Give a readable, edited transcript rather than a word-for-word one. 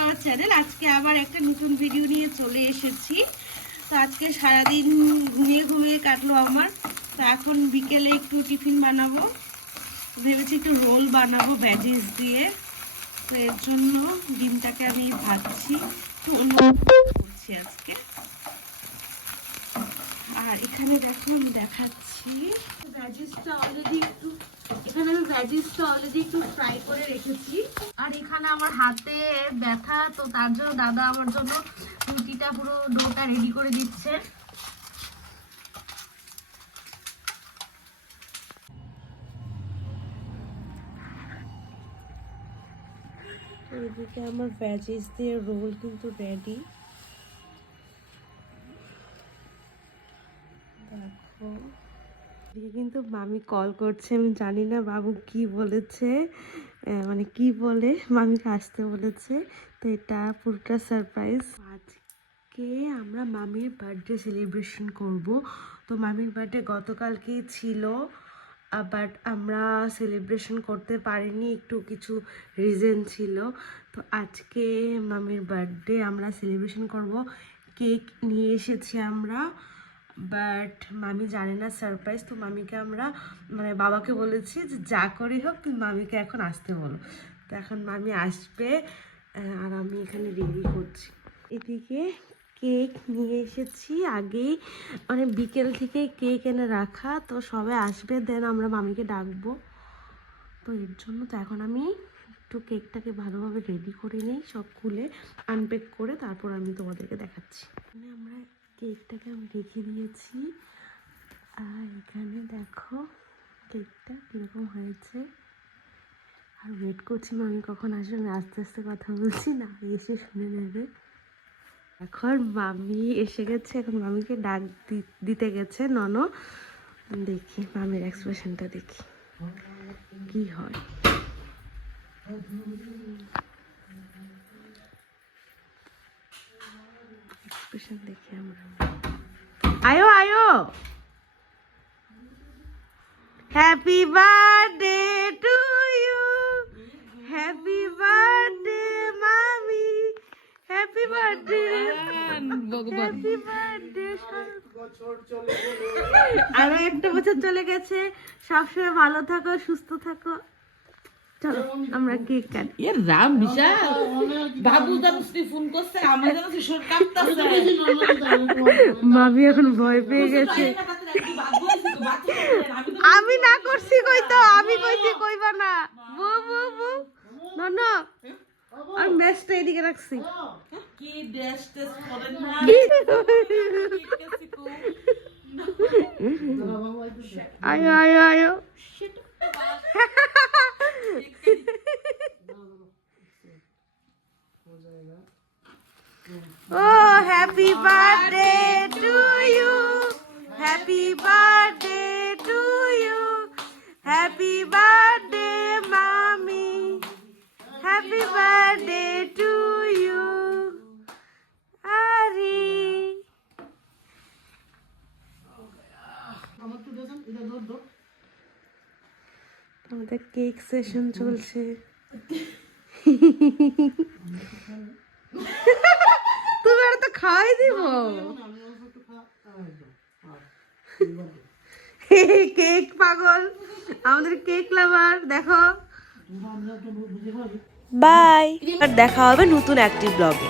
Our channel. আজকে আবার একটা নতুন ভিডিও নিয়ে চলে এসেছি। তো আজকে সারাদিন ঘুমিয়ে কাটলো আমার। তো এখন বিকেলে একটু টিফিন বানাবো, ভেবেছি একটু রোল বানাবো ভেজিস দিয়ে। তো এর জন্য ডিমটাকে আমি ভাজছি, একটু অন্য করছি আজকে। আর এখানে দেখো আমি দেখাচ্ছি ভেজিসটা অলরেডি একটু ফ্রাই করে রেখেছি। আর এখানে আমার হাতে ব্যথা, তো তার জন্য দাদা আমার জন্য রুটিটা পুরো ডোটা রেডি করে দিচ্ছে। এদিকে আমার ভেজিস দিয়ে রোল কিন্তু রেডি। দেখো কিন্তু মামি কল করছে, আমি জানি না বাবু কি বলেছে, মানে কি বলে মামিকে আসতে বলেছে। তো এটা পুরোটা সারপ্রাইজ। আজকে আমরা মামির বার্থডে সেলিব্রেশন করব। তো মামির বার্থডে গতকালকেই ছিল, বাট আমরা সেলিব্রেশন করতে পারিনি, একটু কিছু রিজন ছিল। তো আজকে মামির বার্থডে আমরা সেলিব্রেশন করব। কেক নিয়ে এসেছি আমরা, বাট মামি জানে না সারপ্রাইজ। তো মামিকে আমরা মানে বাবাকে বলেছি যে যা করি হোক তুমি মামিকে এখন আসতে বলো। তো এখন মামি আসবে আর আমি এখানে রেডি করছি। এদিকে কেক নিয়ে এসেছি আগেই, মানে বিকেল থেকে কেক এনে রাখা। তো সবাই আসবে, দেন আমরা মামিকে ডাকবো। তো এর জন্য তো এখন আমি একটু কেকটাকে ভালোভাবে রেডি করে নিই, সব খুলে আনপ্যাক করে তারপর আমি তোমাদেরকে দেখাচ্ছি। মানে আমরা কেকটাকে আমি রেখে দিয়েছি, আর এখানে দেখো কেকটা কীরকম হয়েছে। আর ওয়েট করছি মামি কখন আসবে, আমি আস্তে আস্তে কথা বলছি, না এসে শুনে নেবে। এখন মামি এসে গেছে, এখন মামিকে ডাক দিতে গেছে ননো। দেখি মামির এক্সপ্রেশনটা দেখি কি হয়। এক্সপ্রেশন দেখি আমরা। আয়ো আয়ো, happy birthday to you, happy birthday মামি, হ্যাপি বার্থডে, হ্যাপি বার্থডে। আরো একটা বছর চলে গেছে, সবসময় ভালো থাকো, সুস্থ থাকো। চলো আমরা কেক কাটি। এ রাম বিশাল বাবু জানসি ফোন করছে, আমার জানসি শরীর কাঁপতাছে। মামি এখন ভয় পেয়ে গেছে। আমি না করছি কই, তো আমি কইছি কইবা না। বু বু বু ননো, আর ম্যাচটা এদিকে রাখছি। কি ড্যাশ টেস করেন না। আয়ো আয়ো আয়ো। Oh, happy birthday to you, happy birthday to you, happy birthday mommy, happy birthday to you. Ari আমাদের কেক সেশন চলছে। তুমি আর তো খাওয়াই দিব। কেক পাগল, আমাদের কেক লাভার। দেখো, বাই, আর দেখা হবে নতুন একটি ব্লগে।